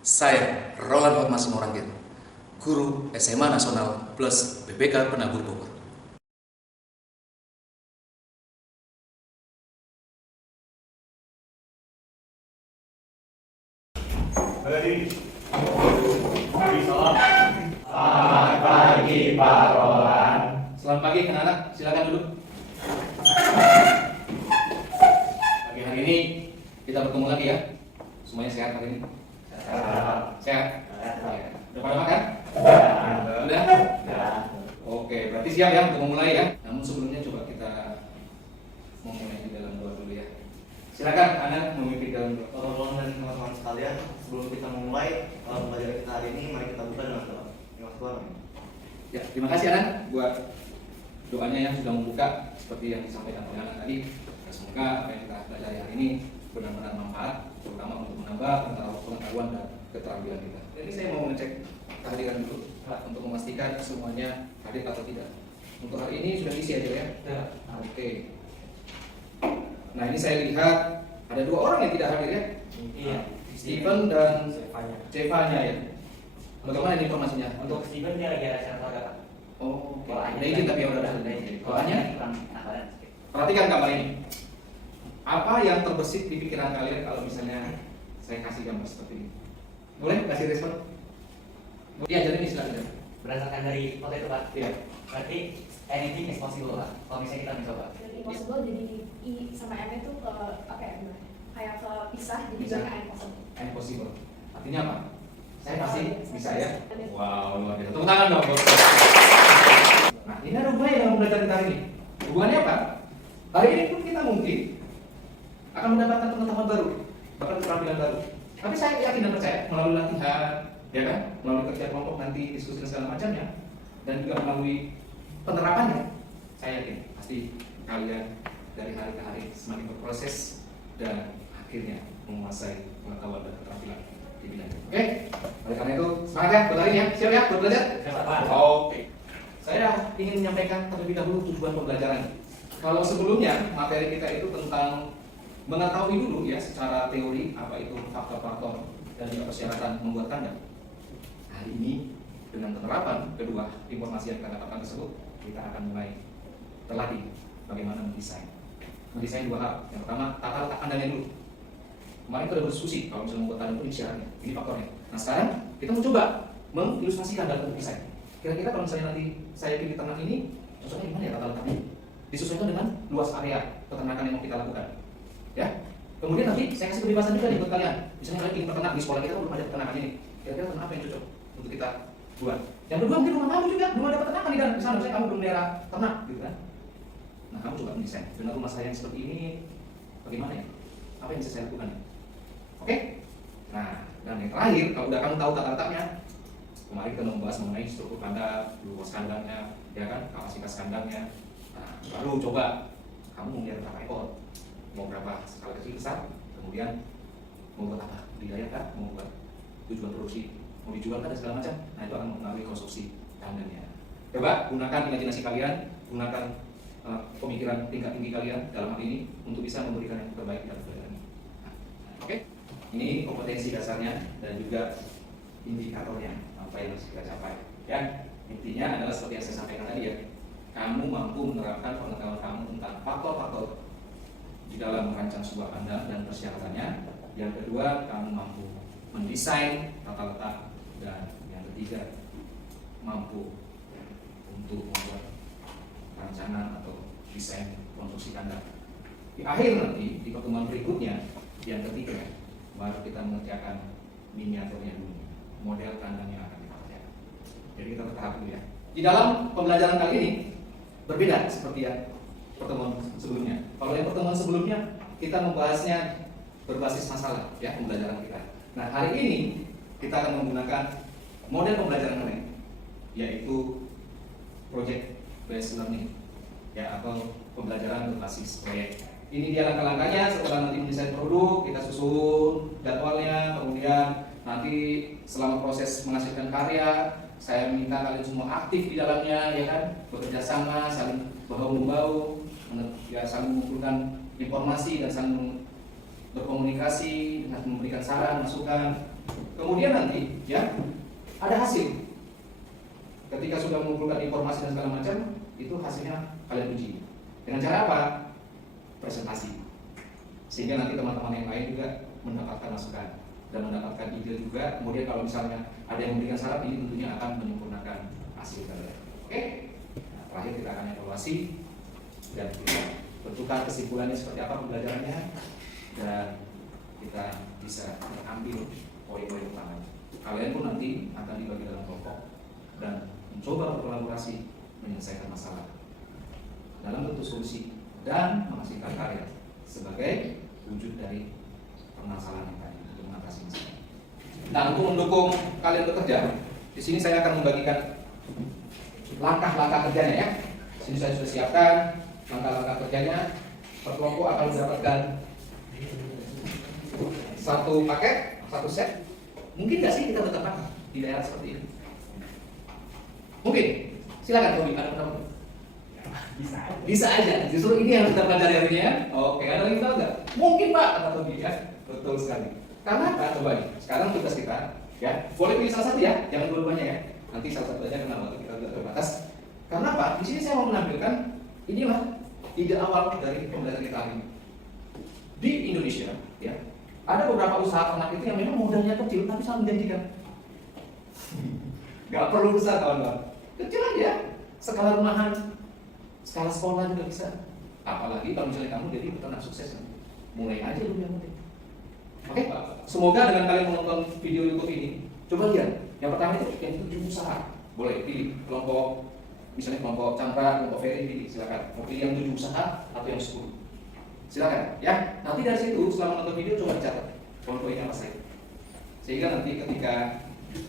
Saya Roland Hotmas Moranggit, guru SMA Nasional plus BPK Penabur Bogor. Selamat pagi Pak Roland. Selamat pagi anak-anak, silakan duduk. Pagi hari ini kita bertemu lagi ya. Semuanya sehat hari ini? Sehat? Ya. Udah pada makan? Udah? Oke, berarti siap ya untuk memulai ya. Namun sebelumnya coba kita memulai di dalam doa dulu ya. Silakan anak memimpin dalam doa. Bapak Roland dan teman-teman sekalian, sebelum kita memulai pembelajaran kita hari ini, mari kita buka dengan doa. Terima kasih. Ya, terima kasih anak buat doanya yang sudah membuka seperti yang disampaikan oleh anak tadi. Semoga apa yang kita pelajari hari ini benar-benar manfaat, terutama untuk menambah pengetahuan dan keterampilan kita. Jadi saya mau mengecek kehadiran dulu untuk memastikan semuanya hadir atau tidak. Untuk hari ini sudah diisi aja ya? Ya. Oke. Nah ini saya lihat ada dua orang yang tidak hadir ya? Iya. Steven dan Cevanya ya. Bagaimana ini informasinya? Untuk Steven dia lagi ada acara keluarga Pak. Oh, oke. Kalau Ada izin tapi ya udah ada. Kalau Anya, kurang enak badan sedikit. perhatikan gambar ini. Apa yang terbesit di pikiran kalian kalau misalnya saya kasih gambar seperti ini? Boleh kasih respon? Iya, jadi ini silakan. Berdasarkan dari foto itu Pak. Iya. Berarti anything is possible Pak. Kalau misalnya kita mencoba. Dari impossible jadi I sama M itu ke apa ya gimana? Kayak ke pisah jadi Pisah. banyak impossible. Impossible. Artinya apa? Saya pasti Oh, bisa ya. Ada. Wow, luar biasa. Tepuk tangan dong, bos. Nah, ini ada hubungannya dengan belajar kita hari ini. Hubungannya apa? Hari ini pun kita mungkin akan mendapatkan pengetahuan baru, bahkan keterampilan baru. Tapi saya yakin dan percaya melalui latihan, ya kan, melalui kerja kelompok nanti, diskusi dan segala macamnya, dan juga melalui penerapannya, saya yakin pasti kalian dari hari ke hari semakin berproses dan akhirnya menguasai pengetahuan dan keterampilan di bidang itu. Oke, oleh karena itu semangat ya buat hari ini ya, siap ya buat belajar? Siap, Pak. Oke. Saya ingin menyampaikan terlebih dahulu tujuan pembelajaran. Kalau sebelumnya materi kita itu tentang mengetahui dulu ya secara teori apa itu faktor-faktor dan juga persyaratan membuat kandang. Hari ini dengan penerapan kedua informasi yang kita dapatkan tersebut, kita akan mulai terlatih bagaimana mendesain. Mendesain dua hal. Yang pertama tata letak kandangnya dulu. Kemarin kita sudah berdiskusi kalau misalnya membuat kandang itu ini syaratnya, ini faktornya. Nah sekarang kita mencoba mengilustrasikan dalam desain. Kira-kira kalau misalnya nanti saya pilih ternak ini, cocoknya gimana ya tata letaknya? Disesuaikan dengan luas area peternakan yang mau kita lakukan. Ya. Kemudian nanti saya kasih kebebasan juga nih buat kalian. Misalnya kalian ingin peternak di sekolah kita belum ada peternakan ini. Kira-kira ternak apa yang cocok untuk kita buat? Yang kedua mungkin rumah kamu juga belum ada peternakan di dalam sana. Misalnya kamu belum daerah ternak, gitu kan? Nah kamu coba mendesain. Dengan rumah saya yang seperti ini, bagaimana ya? Apa yang bisa saya lakukan? Oke? Nah, dan yang terakhir, kalau udah kamu tahu tata letaknya, kemarin kita membahas mengenai struktur kandang, luas kandangnya, ya kan, kapasitas kandangnya. Nah, baru coba kamu mau lihat berapa ekor, mau berapa skala kecil besar, kemudian mau buat apa, budidaya kan, mau buat tujuan produksi, mau dijual kan dan segala macam. Nah itu akan mempengaruhi konstruksi kandangnya. Coba gunakan imajinasi kalian, gunakan pemikiran tingkat tinggi kalian dalam hal ini untuk bisa memberikan yang terbaik dalam pelajaran ini. Nah, oke, ini kompetensi dasarnya dan juga indikatornya apa yang harus kita capai. Ya, intinya adalah seperti yang saya sampaikan tadi ya. Kamu mampu menerapkan pengetahuan kamu tentang faktor-faktor di dalam merancang sebuah kandang dan persyaratannya. Yang kedua, kamu mampu mendesain tata letak, dan yang ketiga, mampu untuk membuat rancangan atau desain konstruksi kandang. Di akhir nanti, di pertemuan berikutnya, yang ketiga, baru kita mengerjakan miniaturnya dulu, model kandang yang akan dipakai. Jadi kita bertahap dulu ya. Di dalam pembelajaran kali ini berbeda seperti yang pertemuan sebelumnya. Kalau yang pertemuan sebelumnya kita membahasnya berbasis masalah ya pembelajaran kita. Nah hari ini kita akan menggunakan model pembelajaran lain, yaitu project based learning ya atau pembelajaran berbasis proyek. Ini dia langkah-langkahnya. Setelah nanti mendesain produk, kita susun jadwalnya, kemudian nanti selama proses menghasilkan karya, saya minta kalian semua aktif di dalamnya, ya kan, bekerja sama, saling bahu-membahu, ya saling mengumpulkan informasi dan saling berkomunikasi dengan memberikan saran, masukan, Kemudian nanti ya ada hasil. Ketika sudah mengumpulkan informasi dan segala macam, itu hasilnya kalian uji. Dengan cara apa? Presentasi. Sehingga nanti teman-teman yang lain juga mendapatkan masukan dan mendapatkan ide juga. Kemudian kalau misalnya ada yang memberikan saran, ini tentunya akan menyempurnakan hasil kalian. Oke? Nah, terakhir kita akan evaluasi dan kita tentukan kesimpulannya seperti apa pembelajarannya, dan kita bisa mengambil poin-poin utama. Kalian pun nanti akan dibagi dalam kelompok dan mencoba berkolaborasi menyelesaikan masalah dalam bentuk solusi dan menghasilkan karya sebagai wujud dari permasalahan yang tadi untuk mengatasi masalah. Nah, untuk mendukung kalian bekerja, di sini saya akan membagikan langkah-langkah kerjanya ya. Di sini saya sudah siapkan langkah-langkah kerjanya. Per kelompok akan mendapatkan satu paket, satu set. Mungkin nggak sih kita bertepatan di daerah seperti ini? Mungkin. Silakan Tobi, ada pendapat? Bisa aja. Justru ini yang kita pelajari hari ini ya. Oke, ada yang tahu nggak? Mungkin Pak, kata Tobi ya. Betul sekali. Karena apa? Coba nih. Sekarang tugas kita ya. Boleh pilih salah satu ya, jangan dua-duanya ya. Nanti salah satu aja karena waktu kita tidak terbatas. Karena apa? Di sini saya mau menampilkan inilah ide awal dari pembelajaran kita hari ini. Di Indonesia ya, ada beberapa usaha ternak itu yang memang modalnya kecil tapi sangat menjanjikan. Gak perlu besar kawan-kawan, kecil aja, skala rumahan, skala sekolah juga bisa. Apalagi kalau misalnya kamu jadi peternak sukses, mulai aja dulu yang penting. Oke, semoga dengan kalian menonton video YouTube ini, coba lihat. Yang pertama itu yang 7 usaha, boleh pilih kelompok, misalnya kelompok Chandra, kelompok Ferry, pilih silakan. Mau pilih yang 7 usaha atau yang 10, silakan. Ya, nanti dari situ setelah menonton video coba dicatat poin-poinnya apa saja, sehingga nanti ketika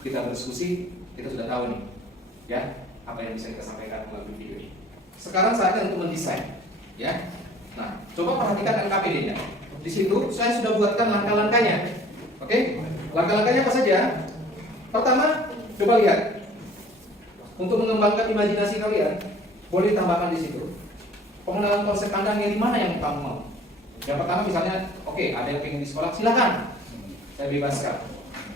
kita berdiskusi kita sudah tahu nih, ya apa yang bisa kita sampaikan melalui video ini. Sekarang saatnya untuk mendesain, ya. Nah, coba perhatikan LKPD-nya. Di situ saya sudah buatkan langkah-langkahnya. Oke, langkah-langkahnya apa saja? Pertama, coba lihat. Untuk mengembangkan imajinasi kalian, boleh ditambahkan di situ pengenalan konsep Anda yang di mana yang kamu mau. Yang pertama misalnya, oke, ada yang pengen di sekolah, silakan. Saya bebaskan.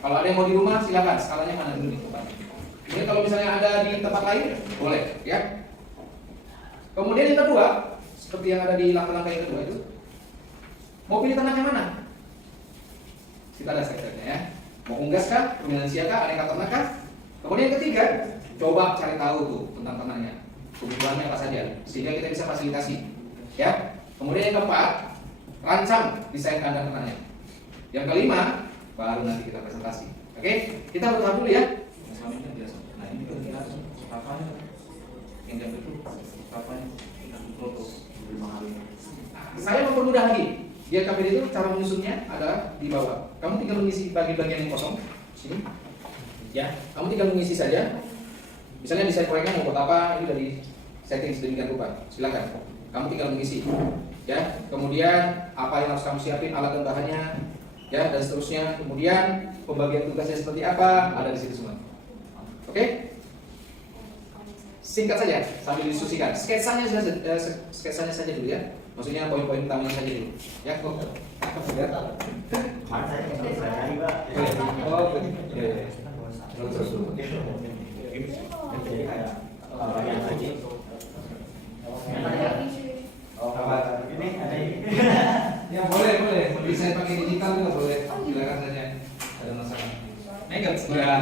Kalau ada yang mau di rumah, silakan. Skalanya mana dulu nih tempatnya. Ini kalau misalnya ada di tempat lain, boleh, ya. Kemudian yang kedua, seperti yang ada di langkah-langkah yang kedua itu, mau pilih ternak yang mana? Kita ada sektornya ya. Mau unggas kah, ruminansia kah, aneka ternak kah? Kemudian yang ketiga, coba cari tahu tuh tentang ternaknya, kebutuhannya apa saja, sehingga kita bisa fasilitasi. Ya. Kemudian yang keempat, rancang desain kandang ternaknya. Yang kelima, baru nanti kita presentasi. Oke, kita bertahap dulu ya. Nah ini kita apanya? Yang jam itu apanya? Foto. Saya mempermudah lagi. Di LKPD itu cara menyusunnya adalah di bawah. Kamu tinggal mengisi bagian-bagian yang kosong sini. Ya, kamu tinggal mengisi saja. Misalnya desain proyeknya mau buat apa? Ini dari setting sedemikian rupa. Silakan. Kamu tinggal mengisi. Ya, kemudian apa yang harus kamu siapin, alat dan bahannya, ya, dan seterusnya. Kemudian pembagian tugasnya seperti apa, ada di situ semua. Oke? Singkat saja sambil didiskusikan. Sketsanya saja dulu ya. Maksudnya poin-poin utamanya saja dulu. Ya, kok. Ya. Oh, terus dulu. Ini ada ini. Ya boleh. Desain pakai digital juga boleh. Silakan saja. Ada masalah. Megat ya.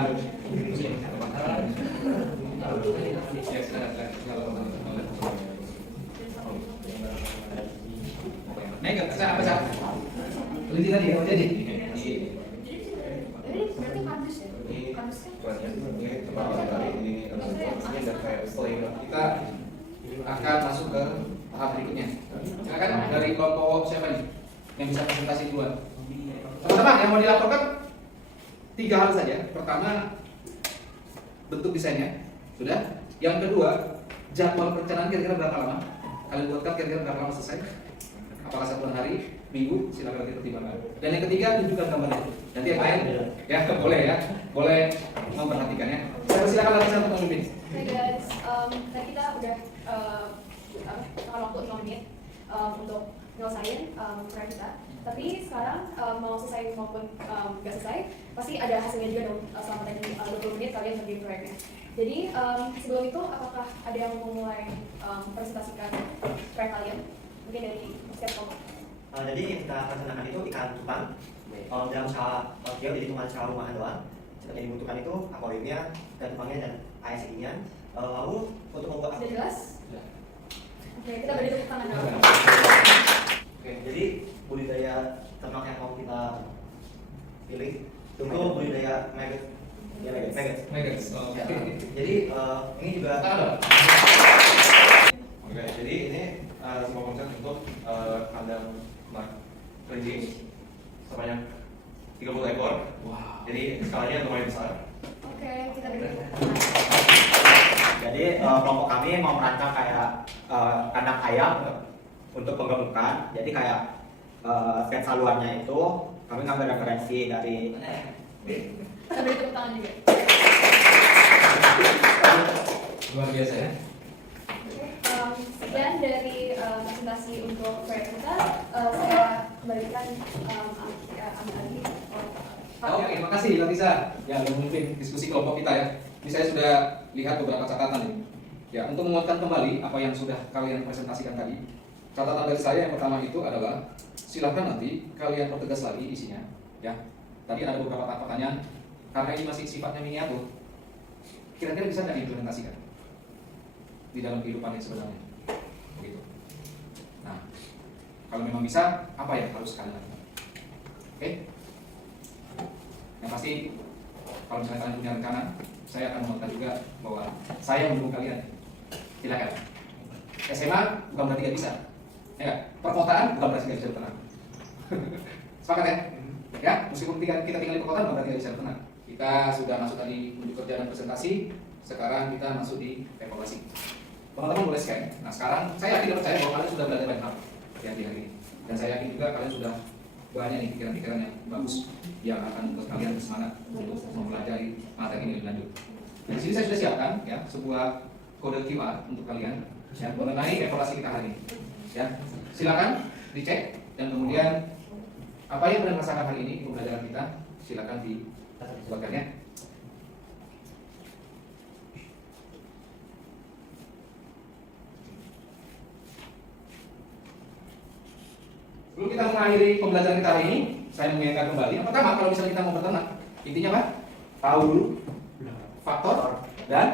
Megat apa sih? Teliti tadi ya, jadi. Jadi berarti kardus ya? Kardusnya? Kita akan masuk ke tahap berikutnya. Silakan dari kelompok siapa nih yang bisa presentasi duluan? Teman-teman yang mau dilaporkan 3 hal saja. Pertama, bentuk desainnya sudah. Yang kedua, jadwal perencanaan kira-kira berapa lama? Kalian buatkan kira-kira berapa lama selesai? Apakah satuan hari, minggu? Silakan kita pertimbangkan. Dan yang ketiga, tunjukkan gambarnya. Nanti yang lain, ya boleh memperhatikan ya. Saya silakan langsung untuk memimpin. Hey guys, tadi kita udah kalau waktu 5 menit untuk ngelesain proyek kita. Tapi sekarang mau selesai maupun nggak selesai, pasti ada hasilnya juga dong selama tadi 20 menit kalian ngerjain proyeknya. Jadi sebelum itu apakah ada yang mau mulai presentasikan proyek kalian? Mungkin dari setiap kelompok. Jadi yang kita presentasikan itu ikan cupang. Dalam skala kecil, jadi cuma skala rumahan doang. Yang dibutuhkan itu akuariumnya, ikan cupangnya dan air seginya. Lalu untuk membuat Sudah jelas? Oke, kita beri tepuk tangan dulu. jadi budidaya ternak yang mau kita pilih itu budidaya maggot. Ya maggot. Megas. Oke. Jadi ini juga Oke, jadi ini sebuah konsep untuk kandang kelinci sebanyak 30 ekor. Wow. Jadi skalanya lumayan besar. Oke, kita beri tepuk tangan. Jadi kelompok kami mau merancang kayak kandang ayam untuk penggemukan. Jadi kayak sketsa luarnya itu kami ngambil referensi dari Kita beri tepuk tangan juga. Luar biasa ya. Oke, sekian dari presentasi untuk proyek kita. Saya kembalikan ambil lagi. Oke, terima kasih Latisa yang sudah memimpin diskusi kelompok kita ya. Ini saya sudah lihat beberapa catatan ini. Ya, untuk menguatkan kembali apa yang sudah kalian presentasikan tadi. Catatan dari saya yang pertama itu adalah silakan nanti kalian pertegas lagi isinya, ya. Tadi ada beberapa pertanyaan karena ini masih sifatnya miniatur. Kira-kira bisa nggak diimplementasikan di dalam kehidupan yang sebenarnya? Begitu. Nah, kalau memang bisa, apa yang harus kalian lakukan? Oke? Yang pasti, kalau misalnya kalian punya rencana, saya akan mengatakan juga bahwa saya mendukung kalian. Silakan. SMA bukan berarti gak bisa. Ya, perkotaan bukan berarti gak bisa bertenang. Sepakat ya? Ya, meskipun kita tinggal di perkotaan bukan berarti gak bisa bertenang. Kita sudah masuk tadi menuju kerja dan presentasi. Sekarang kita masuk di evaluasi. Teman-teman boleh scan. Nah sekarang saya yakin dan percaya bahwa kalian sudah belajar banyak hal ya di hari ini. Dan saya yakin juga kalian sudah banyak nih pikiran-pikiran yang bagus yang akan membuat kalian bersemangat untuk mempelajari materi ini lebih lanjut. Di sini saya sudah siapkan ya sebuah kode QR untuk kalian ya, mengenai evaluasi kita hari ini. Ya, silakan dicek dan kemudian apa yang kalian rasakan hari ini untuk pembelajaran kita silakan dibuatkan ya. Sebelum kita mengakhiri pembelajaran kita hari ini, saya mengingatkan kembali. Yang pertama, kalau misalnya kita mau berternak, intinya apa? Tahu dulu faktor dan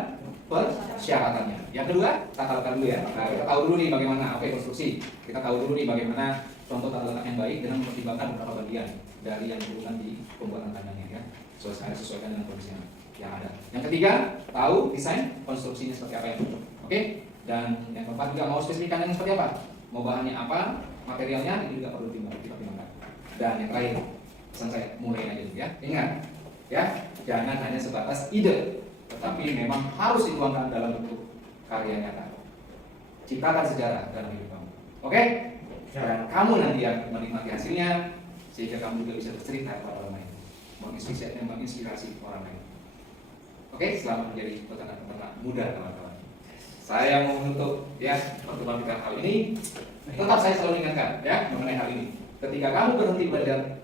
persyaratannya. Yang kedua, tata letak dulu ya. Nah, kita tahu dulu nih bagaimana konstruksi. Kita tahu dulu nih bagaimana contoh tata letak yang baik dengan mempertimbangkan beberapa bagian dari yang diperlukan di pembuatan kandangnya ya. Sesuaikan dengan kondisi yang ada. Yang ketiga, tahu desain konstruksinya seperti apa yang cocok. Oke? Dan yang keempat juga mau spesifikasinya yang seperti apa? Mau bahannya apa? Materialnya itu juga perlu dipertimbangkan. Dan yang terakhir, pesan saya mulai aja dulu ya. Ingat, ya jangan hanya sebatas ide, tetapi memang harus dituangkan dalam bentuk karya nyata. Ciptakan sejarah dalam hidup kamu. Oke? Dan kamu nanti yang menikmati hasilnya, sehingga kamu juga bisa bercerita kepada orang lain, menginspirasi orang lain. Oke? Selamat menjadi peternak muda teman-teman. Saya mau menutup ya pertemuan kita kali ini. Tetap saya selalu ingatkan ya mengenai hal ini. Ketika kamu berhenti belajar,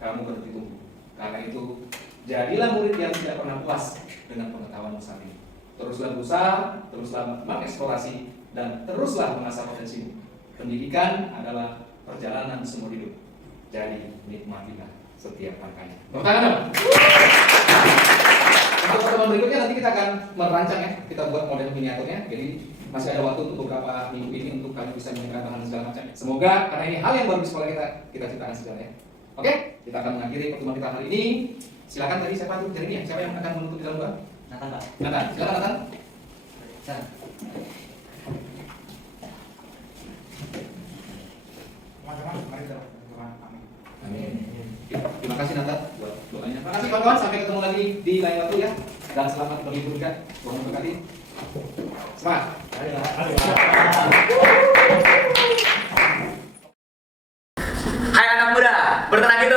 kamu berhenti tumbuh. Karena itu jadilah murid yang tidak pernah puas dengan pengetahuan saat ini. Teruslah berusaha, teruslah mengeksplorasi, dan teruslah mengasah potensimu. Pendidikan adalah perjalanan seumur hidup. Jadi nikmatilah setiap langkahnya. Tepuk tangan dong. Untuk pertemuan berikutnya nanti kita akan merancang ya. Kita buat model miniaturnya. Jadi masih ada waktu untuk beberapa minggu ini untuk kalian bisa menyiapkan bahan segala macam. Semoga karena ini hal yang baru di sekolah kita ciptakan segala ya. Oke, kita akan mengakhiri pertemuan kita hari ini. Silakan tadi siapa tuh dari ini ya? Siapa yang akan menutup di dalam Bang? Nathan, Pak. Nathan, silakan Nathan. Silakan. teman-teman, mari kita berdoa. Amin. Amin. Terima kasih Nathan buat doanya. Terima kasih kawan-kawan, sampai ketemu lagi di lain waktu ya. Dan selamat berlibur juga. Tuhan memberkati. Semangat. Hai anak muda, bertenang itu